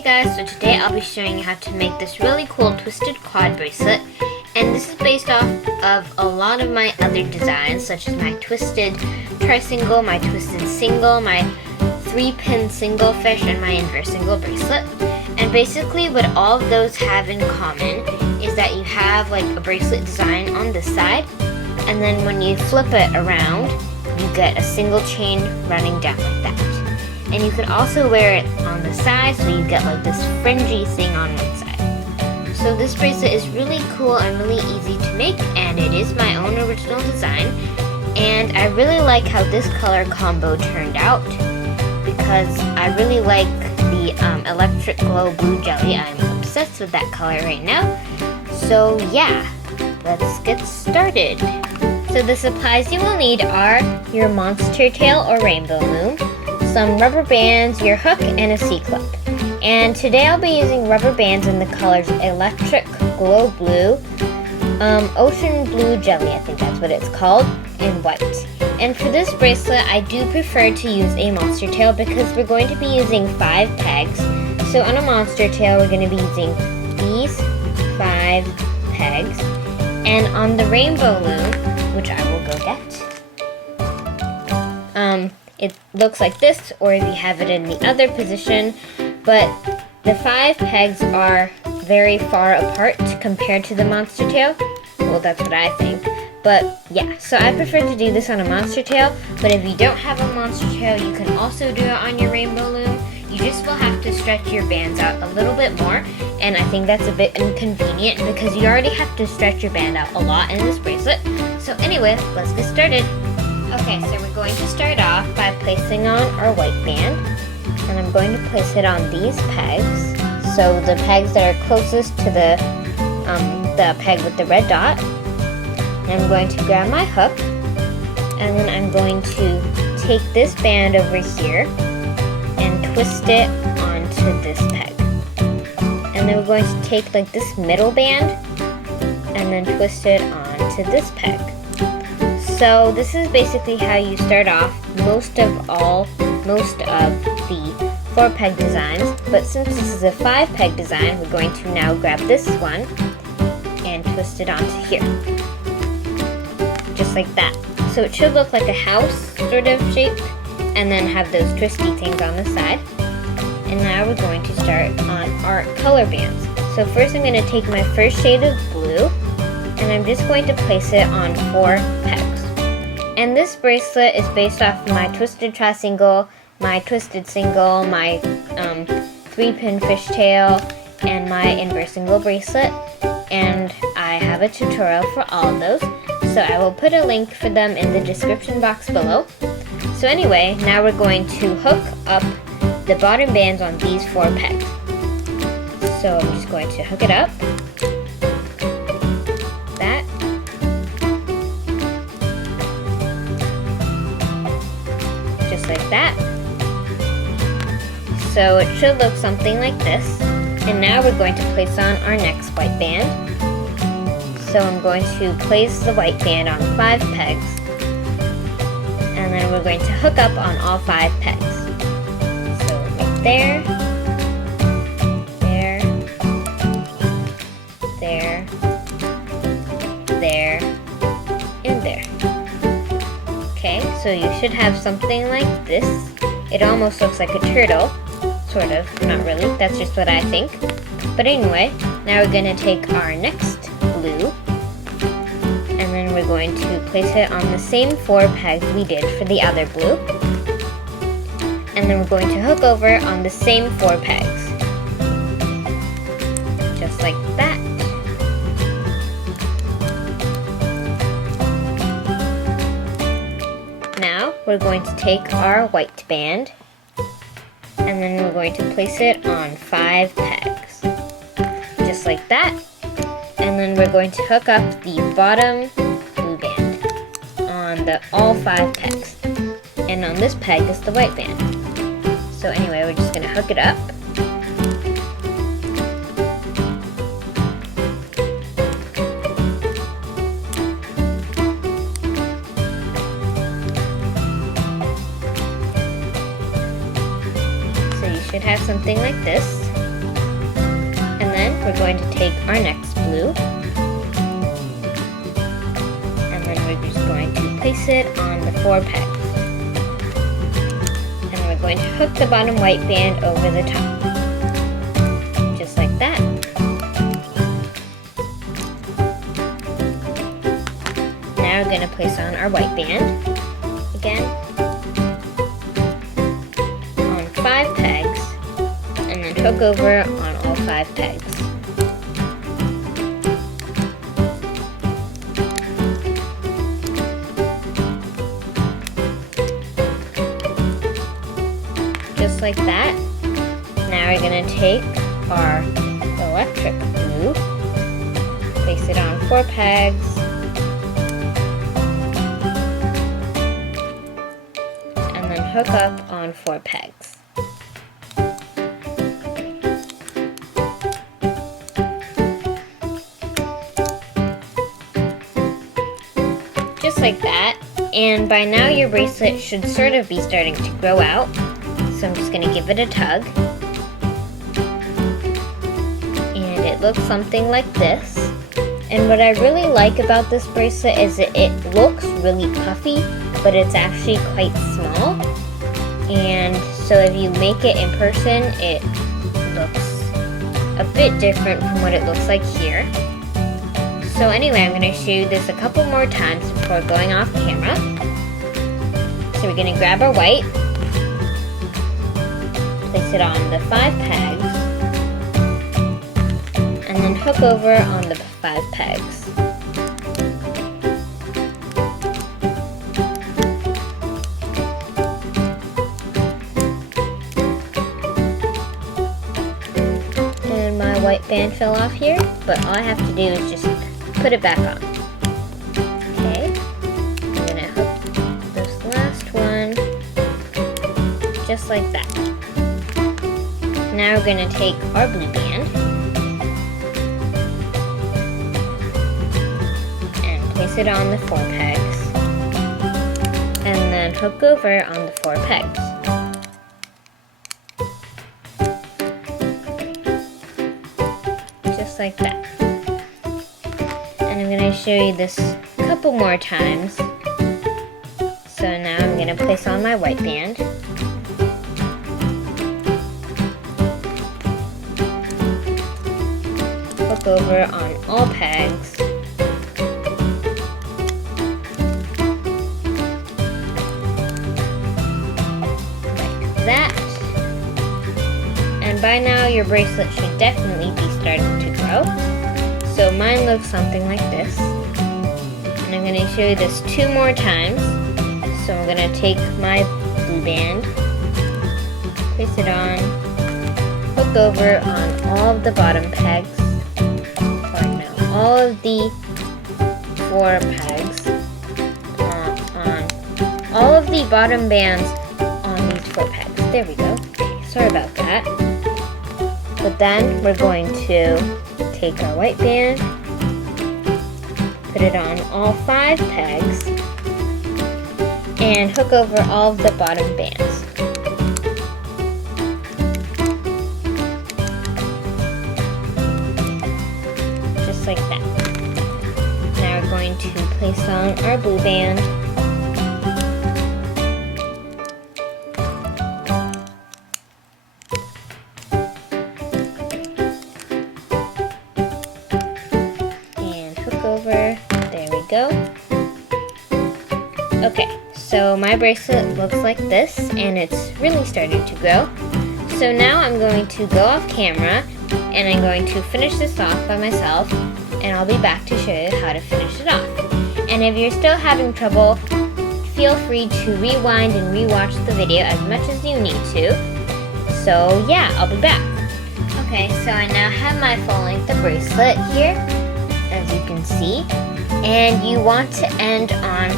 Hey guys, so today I'll be showing you how to make this really cool twisted quad bracelet, and this is based off of a lot of my other designs, such as my twisted tri-single, my twisted single, my 3-pin single fish, and my inverse single bracelet. And basically what all of those have in common is that you have like a bracelet design on this side, and then when you flip it around, you get a single chain running down like that. And you can also wear it on the side, so you get like this fringy thing on one side. So this bracelet is really cool and really easy to make, and it is my own original design. And I really like how this color combo turned out, because I really like the electric glow blue jelly. I'm obsessed with that color right now. So yeah, let's get started. So the supplies you will need are your monster tail or rainbow loom, some rubber bands, your hook, and a C-clip. And today I'll be using rubber bands in the colors electric glow blue, ocean blue jelly, I think that's what it's called, and white. And for this bracelet, I do prefer to use a monster tail because we're going to be using 5 pegs. So on a monster tail, we're going to be using these 5 pegs. And on the rainbow loom, which I will go get, it looks like this, or if you have it in the other position, but the 5 pegs are very far apart compared to the monster tail. Well, that's what I think. But yeah, so I prefer to do this on a monster tail, but if you don't have a monster tail, you can also do it on your rainbow loom. You just will have to stretch your bands out a little bit more, and I think that's a bit inconvenient because you already have to stretch your band out a lot in this bracelet. So anyway, let's get started. Okay, so we're going to start off by placing on our white band, and I'm going to place it on these pegs. So the pegs that are closest to the peg with the red dot. And I'm going to grab my hook, and then I'm going to take this band over here and twist it onto this peg. And then we're going to take like this middle band and then twist it onto this peg. So this is basically how you start off most of the 4 peg designs, but since this is a 5 peg design, we're going to now grab this one and twist it onto here. Just like that. So it should look like a house sort of shape, and then have those twisty things on the side. And now we're going to start on our color bands. So first I'm going to take my first shade of blue, and I'm just going to place it on 4 pegs. And this bracelet is based off my twisted tri-single, my twisted single, my 3-pin fishtail, and my inverse single bracelet. And I have a tutorial for all of those, so I will put a link for them in the description box below. So anyway, now we're going to hook up the bottom bands on these 4 pegs. So I'm just going to hook it up. That. Just like that. So it should look something like this. And now we're going to place on our next white band. So I'm going to place the white band on 5 pegs, and then we're going to hook up on all 5 pegs. So right there, there, there, there, and there. Okay, so you should have something like this. It almost looks like a turtle. Sort of, not really, that's just what I think. But anyway, now we're going to take our next blue, and then we're going to place it on the same 4 pegs we did for the other blue. And then we're going to hook over on the same 4 pegs. Just like that. Now we're going to take our white band, and then we're going to place it on 5 pegs, just like that. And then we're going to hook up the bottom blue band on all 5 pegs, and on this peg is the white band. So anyway, we're just going to hook it up. Should have something like this. then we're going to take our next blue, and then we're just going to place it on the 4 pegs. And we're going to hook the bottom white band over the top, just like that. Now we're going to place on our white band again on 5 pegs, and then hook over on all 5 pegs. Just like that. Now we're going to take our electric blue, place it on 4 pegs, and then hook up on 4 pegs. Just like that. And by now your bracelet should sort of be starting to grow out. So I'm just going to give it a tug. And it looks something like this. And what I really like about this bracelet is that it looks really puffy, but it's actually quite small. And so if you make it in person, it looks a bit different from what it looks like here. So anyway, I'm going to show you this a couple more times before going off camera. So we're going to grab our white, place it on the 5 pegs, and then hook over on the 5 pegs. And my white band fell off here, but all I have to do is just put it back on. Okay, I'm gonna hook this last one, just like that. Now we're gonna take our blue band and place it on the 4 pegs, and then hook over on the 4 pegs. Just like that. And I'm going to show you this a couple more times. So now I'm going to place on my white band. Hook over on all pegs. Like that. And by now your bracelet should definitely be starting to grow. So mine looks something like this. And I'm going to show you this 2 more times. So I'm going to take my blue band, place it on, hook over on all of the bottom pegs, or no, all of the 4 pegs, on all of the bottom bands on these 4 pegs. There we go. Okay, sorry about that. But then we're going to take our white band, put it on all 5 pegs, and hook over all of the bottom bands. Just like that. Now we're going to place on our blue band, over. There we go. Okay, so my bracelet looks like this, and it's really starting to grow. So now I'm going to go off camera, and I'm going to finish this off by myself, and I'll be back to show you how to finish it off. And if you're still having trouble, feel free to rewind and rewatch the video as much as you need to. So yeah, I'll be back. Okay, so I now have my full-length bracelet here, as you can see, and you want to end on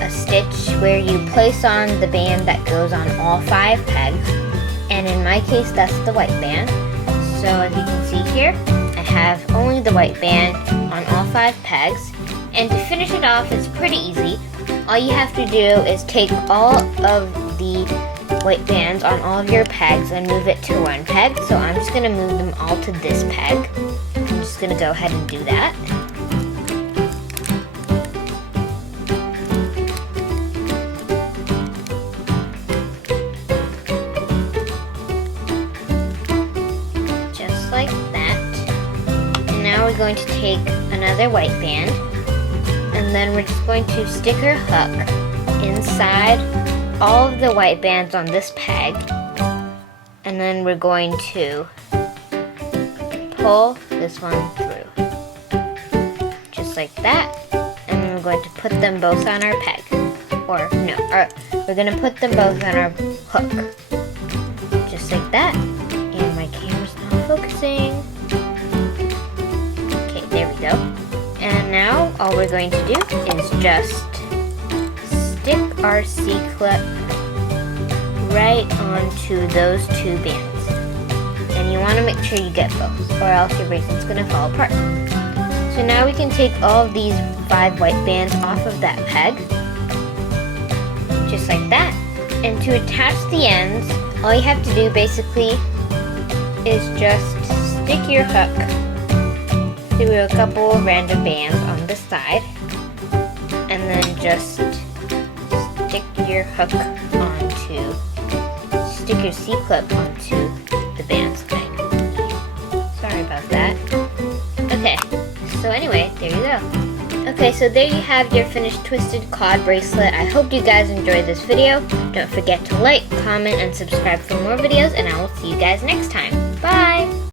a stitch where you place on the band that goes on all 5 pegs, and in my case that's the white band. So as you can see here, I have only the white band on all 5 pegs, and to finish it off it's pretty easy. All you have to do is take all of the white bands on all of your pegs and move it to one peg. So I'm just going to move them all to this peg. I'm just going to go ahead and do that. Just like that. And now we're going to take another white band, and then we're just going to stick our hook inside all of the white bands on this peg, and then we're going to pull this one through, just like that, and then we're going to put them both on our peg, or no, we're going to put them both on our hook, just like that, and my camera's not focusing. Okay, there we go, and now all we're going to do is just stick our C-clip right onto those two bands. And you want to make sure you get both, or else your bracelet's going to fall apart. So now we can take all of these 5 white bands off of that peg, just like that. And to attach the ends, all you have to do basically is just stick your hook through a couple of random bands on the side, and then just stick your hook onto, stick your C-clip onto the bands. Sorry about that. Okay, so anyway, there you go. Okay, so there you have your finished twisted quad bracelet. I hope you guys enjoyed this video. Don't forget to like, comment, and subscribe for more videos, and I will see you guys next time. Bye!